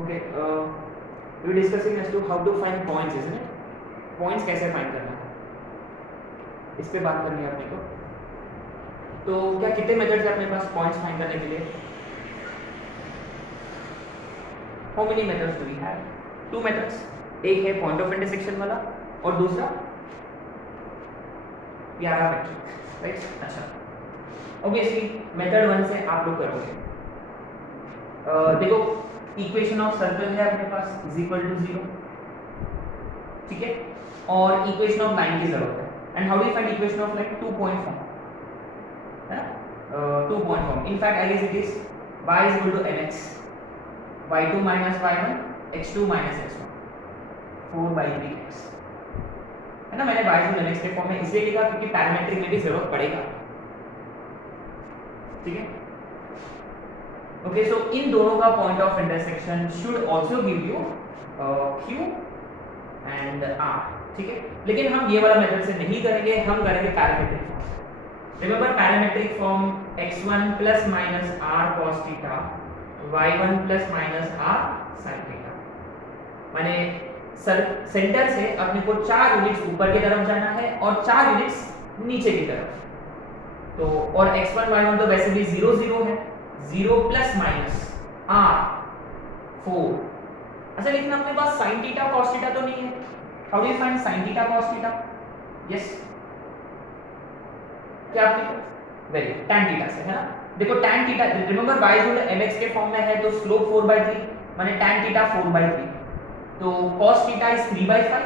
Okay, we were discussing as to how to find points, isn't it? Points कैसे find करना है, इस पे बात करनी है अपने को. तो क्या कितने मेथड्स हैं अपने पास points find करने के लिए? How many methods do we have? 2 methods. एक है point of intersection वाला और दूसरा पैरामेट्रिक, राइट? अच्छा, obviously मेथड 1 से आप लोग करोगे. देखो इक्वेशन ऑफ सर्कल है अपने पास इज इक्वल टू 0, ठीक है, और इक्वेशन ऑफ लाइन की जरूरत है. And how do you find equation of line? 2 point form है ना, 2 point form. In fact I guess it is y is equal to mx y2 minus y1 x2 minus x1 4/3x है ना. मैंने y is mx के form में इसलिए लिखा क्योंकि पैरामीट्रिक में भी जरूरत पड़ेगा, ठीक है. ओके, सो इन दोनों का point of intersection should also give you q and r, ठीक है. लेकिन हम ये वाला मेथड से नहीं करेंगे, हम करेंगे parametric form. Remember parametric form x1 plus minus r cos theta y1 plus minus r sin theta. माने सेंटर से अपने को 4 यूनिट्स ऊपर की तरफ जाना है और 4 यूनिट्स नीचे की तरफ. तो और x1 y1 तो वैसे भी 0 0 है, 0 प्लस माइनस r 4. अच्छा, लेकिन अपने पास sin थीटा cos थीटा तो नहीं है. How do you find sin theta cos theta? Yes, क्या आपने वेरी tan थीटा से, है ना. देखो tan theta, remember y is mx के फॉर्म में है तो स्लोप 4/3 माने tan थीटा 4/3. तो cos थीटा इज 3/5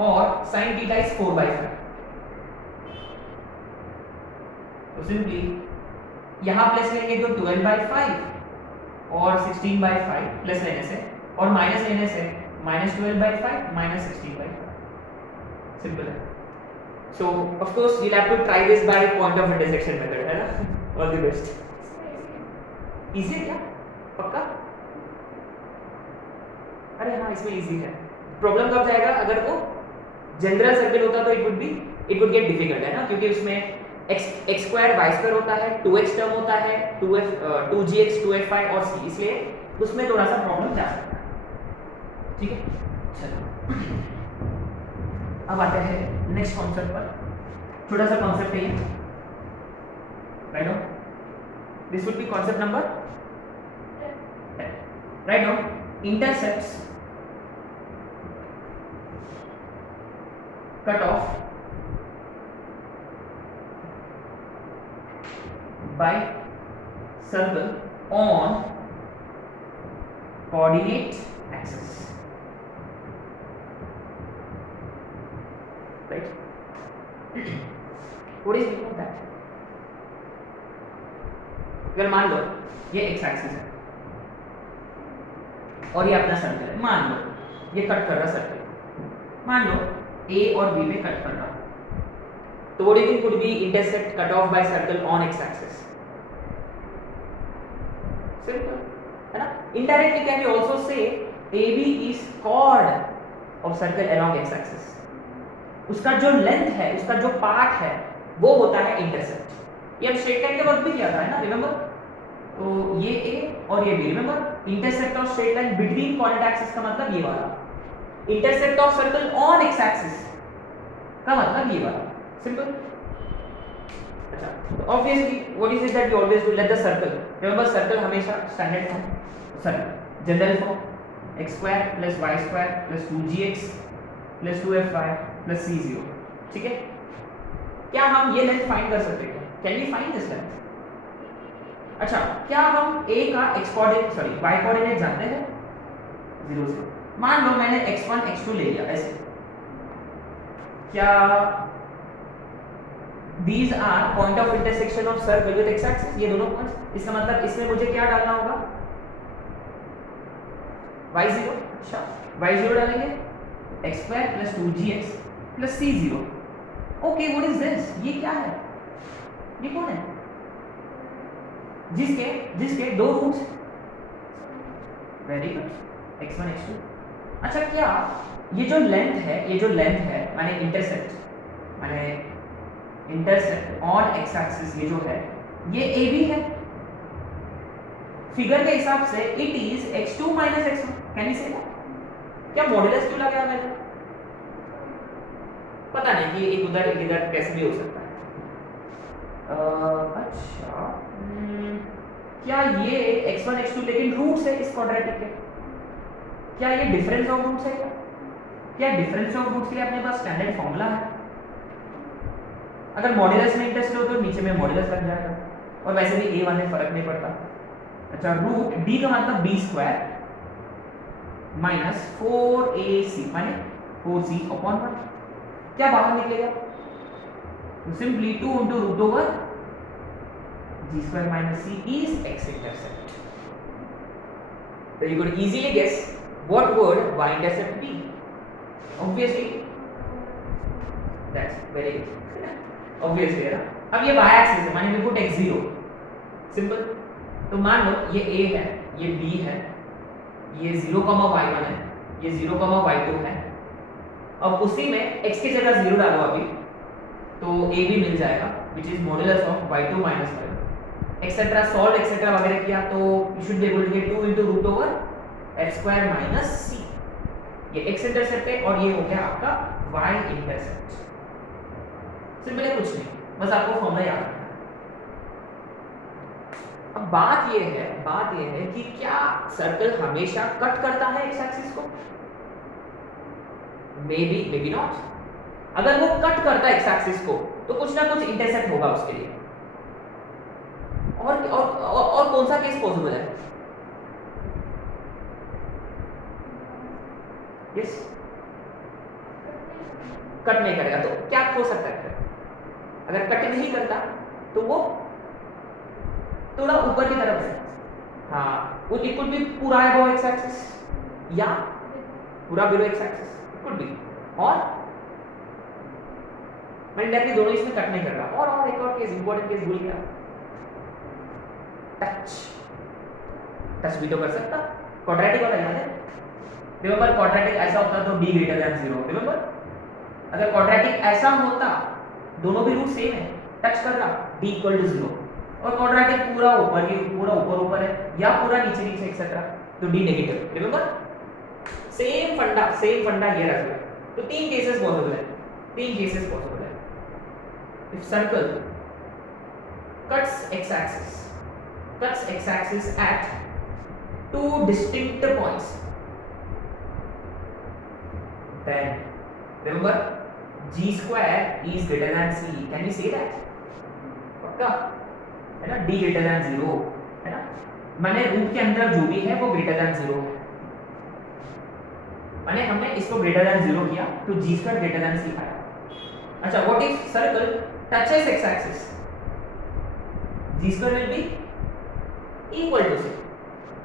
और sin थीटा इज 4/5. तो सिंपली यहां प्लस लेंगे तो 12/5 और 16/5 प्लस लेने से और माइनस लेने से -12/5 -16/5. सिंपल है. सो of course you'll have to try this by point of intersection method, है ना. All the best. इजी है क्या? पक्का? अरे हाँ, इसमें इजी है. प्रॉब्लम कब जाएगा? अगर वो जनरल सर्कल होता तो इट वुड गेट डिफिकल्ट, है ना, क्योंकि उसमें x स्क्वायर y स्क्वायर होता है, 2x टर्म होता है, 2gx 2fy और c, इसलिए उसमें थोड़ा सा प्रॉब्लम जा सकता है, ठीक है. चलो अब आते हैं नेक्स्ट कॉन्सेप्ट पर. छोटा सा कॉन्सेप्ट है ये, right now this would be concept number 10. Right now intercepts cut off by circle on coordinate axis, right? What is meaning of that? अगर मान लो ये x एक्सिस है और ये अपना सर्कल है, मान लो ये कट कर रहा सर्कल, मान लो a और b में कट कर रहा, तो what do you think would be intersect cut off by circle on x axis? Simple, है ना. Indirectly can we also say AB is chord of circle along x axis. उसका जो length है, उसका जो पार्ट है, वो होता है इंटरसेप्ट. ये हम स्ट्रेट लाइन के वक्त भी किया था, है ना, रिमेंबर. तो ये A और ये B, remember intercept of straight line between coordinate axis का मतलब ये वाला. Intercept of circle on x axis का मतलब ये वाला. सिंपल. अच्छा, तो obviously what is it that you always do? Let the circle, remember circle हमेशा standard form, circle general form x square plus y square plus 2gx plus 2fy plus c0, ठीक है. क्या हम ये लेंथ फाइंड कर सकते हैं? Can we find this length? अच्छा, क्या हम a का x coordinate sorry y coordinate जानते हैं? 0 0. मान लो मैंने x1 x2 ले लिया ऐसे, क्या these are point of intersection of circle with x axis? ये दोनों पॉइंट्स, इसका मतलब इसमें मुझे क्या डालना होगा? y0. अच्छा, y0 डालेंगे x square plus 2gx plus c0. Okay, what is this? ये क्या है? ये कौन है? जिसके दो roots, very good, x1 x2. अच्छा, क्या ये जो लेंथ है माने इंटरसेप्ट ऑन x एक्सिस, ये जो है ये AB है, फिगर के हिसाब से it is x2 minus x1, can you say that? क्या मॉड्यूलस क्यों लगाया मैंने? पता नहीं कि एक उधर एक इधर कैसे भी हो सकता है। अच्छा क्या ये x1 x2 लेकिन रूट्स है इस क्वाड्रेटिक के, क्या ये डिफरेंस ऑफ रूट्स है? क्या डिफरेंस ऑफ रूट्स के लिए अपने पास स्टैंडर्ड फॉर्मूला है? अगर मॉड्यूलस में इंटरेस्ट हो तो नीचे में मॉड्यूलस लग जाएगा, और वैसे भी a1 में फर्क नहीं पड़ता। अच्छा रूट b का मतलब b स्क्वायर माइनस 4ac माने 4c अपॉन 1, क्या बाहर निकलेगा? तो simply 2 into root over g square minus c is x intercept. So you could easily guess what would y intercept be. Obviously that's very obviously है ना। अब ये y axis है, माने we put x0, सिंपल। तो मान लो ये a है, ये b है, ये 0, y1 है, ये 0, y2 है। अब उसी में x की जगह 0 डालो अभी, तो a भी मिल जाएगा which is modulus of y2 minus y1 etcetera, solve etcetera वगैरह किया तो you should be able to get 2 into root over x square minus c। ये x इंटरसेप्ट है और ये हो गया आपका y इंटरसेप्ट। सिंपल है, कुछ नहीं, बस आपको फॉर्मूला याद रखना है। अब बात ये है कि क्या सर्कल हमेशा कट करता है एक्स एक्सिस को? May be not. अगर वो कट करता है एक्स एक्सिस को तो कुछ ना कुछ इंटरसेप्ट होगा उसके लिए। और कौन सा केस पॉसिबल है? यस, कट नहीं करेगा तो क्या हो सकता है? अगर कट नहीं करता तो वो थोड़ा ऊपर की तरफ है। हाँ, इट कुड बी पूरा अबव एक्स एक्सिस या पूरा below x axis, it could be. और मैं डायरेक्टली दोनों इसमें कट नहीं कर रहा। और एक और केस, इंपॉर्टेंट केस भूल गया, टच भी तो कर सकता। क्वाड्रेटिक वाला याद है? रिमेंबर क्वाड्रेटिक ऐसा होता तो b ग्रेटर देन 0, रिमेंबर? अगर क्वाड्रेटिक ऐसा होता, दोनों भी रूट सेम है, टच कर रहा d इक्वल टू 0, और क्वाड्रेटिक पूरा ऊपर है या पूरा नीचे एक्सेट्रा, तो d नेगेटिव, रिमेंबर? सेम फंडा ये रहा। तो तीन केसेस पॉसिबल है। If circle cuts x axis at two distinct points, then remember g square is greater than c, can we say that? पक्का है ना? d greater than 0 है ना, माने रूट के अंदर जो भी है वो greater than 0 है, माने हमने इसको greater than 0 किया तो g square greater than c आया। अच्छा, what if circle touches x axis? g square will be equal to c।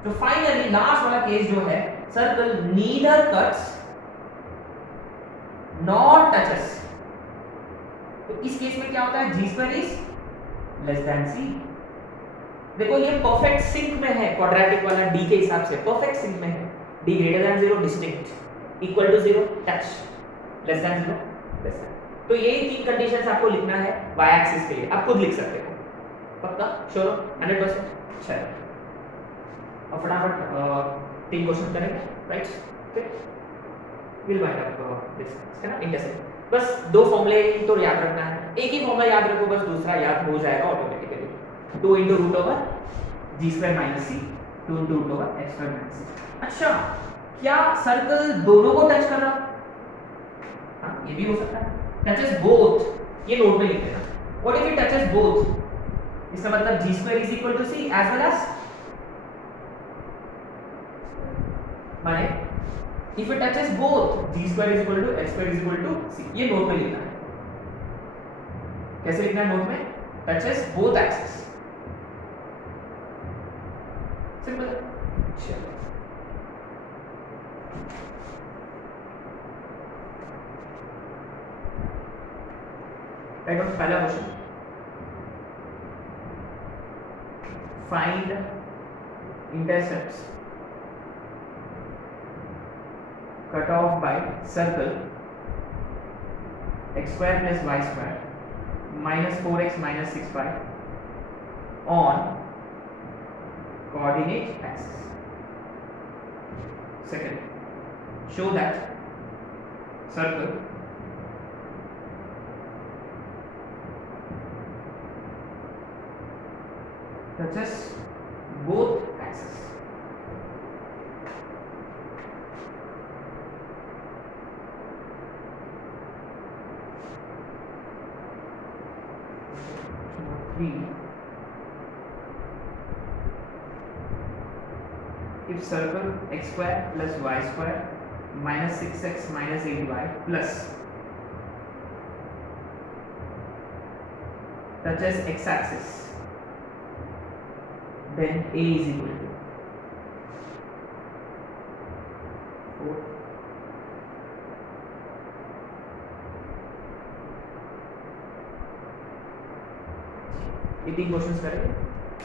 तो फाइनली लास्ट वाला केस जो है, circle neither cuts not touches, तो इस केस में क्या होता है? g square is less than c। देखो ये परफेक्ट सिंक में है, क्वाड्रेटिक वाला d के हिसाब से परफेक्ट सिंक में है। d greater than 0 distinct, equal to 0 touch, less than 0 less than. तो यही तीन कंडीशंस आपको लिखना है y एक्सिस के लिए, आप खुद लिख सकते हो। पक्का? श्योर हो? 100%? चलो अब फटाफट तीन क्वेश्चन करेंगे, राइट? फिर विल वाइंड अप दिस, है ना, इंटरसेप्ट। बस दो फॉर्मूले तो याद रखना है, एक ही फॉर्मूला याद रखो बस, दूसरा याद हो जाएगा automatically. 2 into root over g square minus c, 2 into root over x square minus c। अच्छा, क्या सर्कल दोनों को टच कर रहा? हाँ, ये भी हो सकता है। टचेस बोथ, ये नोट में लिख देना। What if it touches both? इसका मतलब g square is equal to c as well as, माने if it touches both g square is equal to x square is equal to c, ये note में लिखना है। कैसे लिखना है नोट में? touches both axes, simple. चलो राइट, पहला question, find intercepts cut off by circle x square plus y square minus 4x minus 6y on coordinate axis. Second, show that circle touches both axes. If circle x square plus y square minus 6x minus 8y plus touches x axis, then A is equal to 4 ये 3 questions करेंगे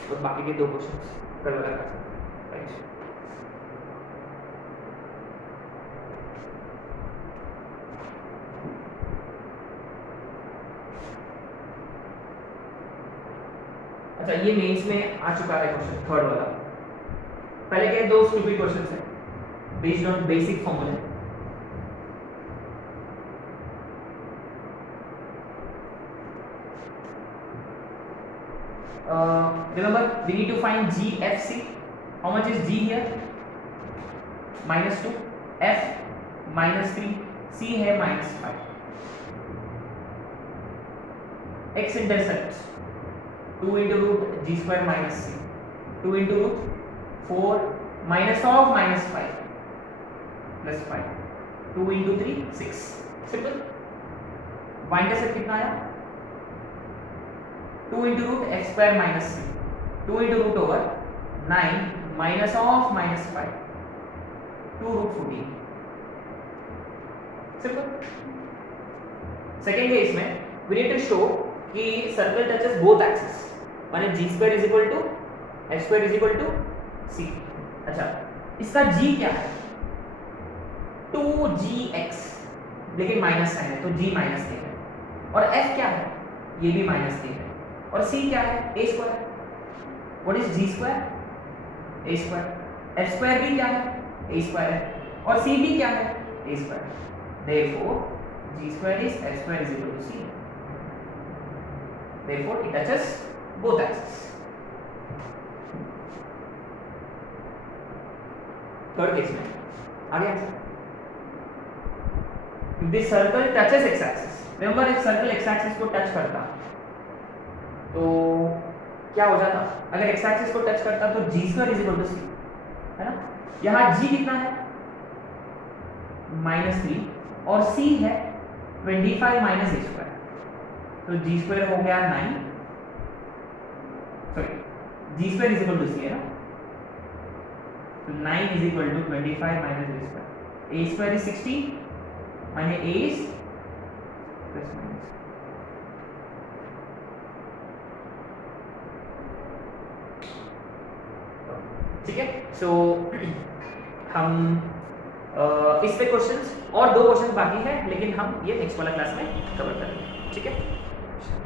और बाकी के 2 questions कल वाला कर सकते हैं। राइट, अच्छा ये मेंस में आ चुका है क्वेश्चन थर्ड वाला। पहले के 2 स्टूपिड क्वेश्चंस हैं based on basic formula. remember we need to find GFC. How much is G here? -2, F -3, C है -5. X intercepts 2 into root G square minus C, 2 into root 4 minus of -5 plus 5, 2 into 3 6. Simple. Y intercept कितना आया? 2 into root x square minus c, 2 into root over 9 minus of -5, 2 root 14. Simple. Second case में we need to show कि circle touches both axes, माने g square is equal to f square is equal to c. अच्छा इसका g क्या है? 2gx, लेकिन minus sign है तो g माइनस k है, और f क्या है? ये भी माइनस k है, और c क्या है? a square. What is g square? a square. f square भी क्या है? a स्क्वायर है, और c भी क्या है? a square. therefore g square is f square is equal to c. therefore it touches both axes. Third case में आ गया answer. if the circle touches x axis, remember if circle x axis को touch करता तो क्या हो जाता? अगर x एक्सिस को टच करता तो g square is equal to c, है ना? यहाँ g कितना है? -3 और c है 25 माइनस a स्क्वायर, तो g स्क्वायर हो गया 9, sorry g square is equal to c है ना, तो 9 is equal to 25 minus a square. a square is 60 माने a इज प्लस माइनस. ठीक है, सो हम इस पे क्वेश्चंस और 2 क्वेश्चंस बाकी है, लेकिन हम ये नेक्स्ट वाला क्लास में कवर करेंगे. ठीक है.